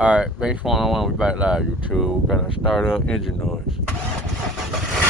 All right, Base 101, we back live, YouTube. Got a startup engine noise.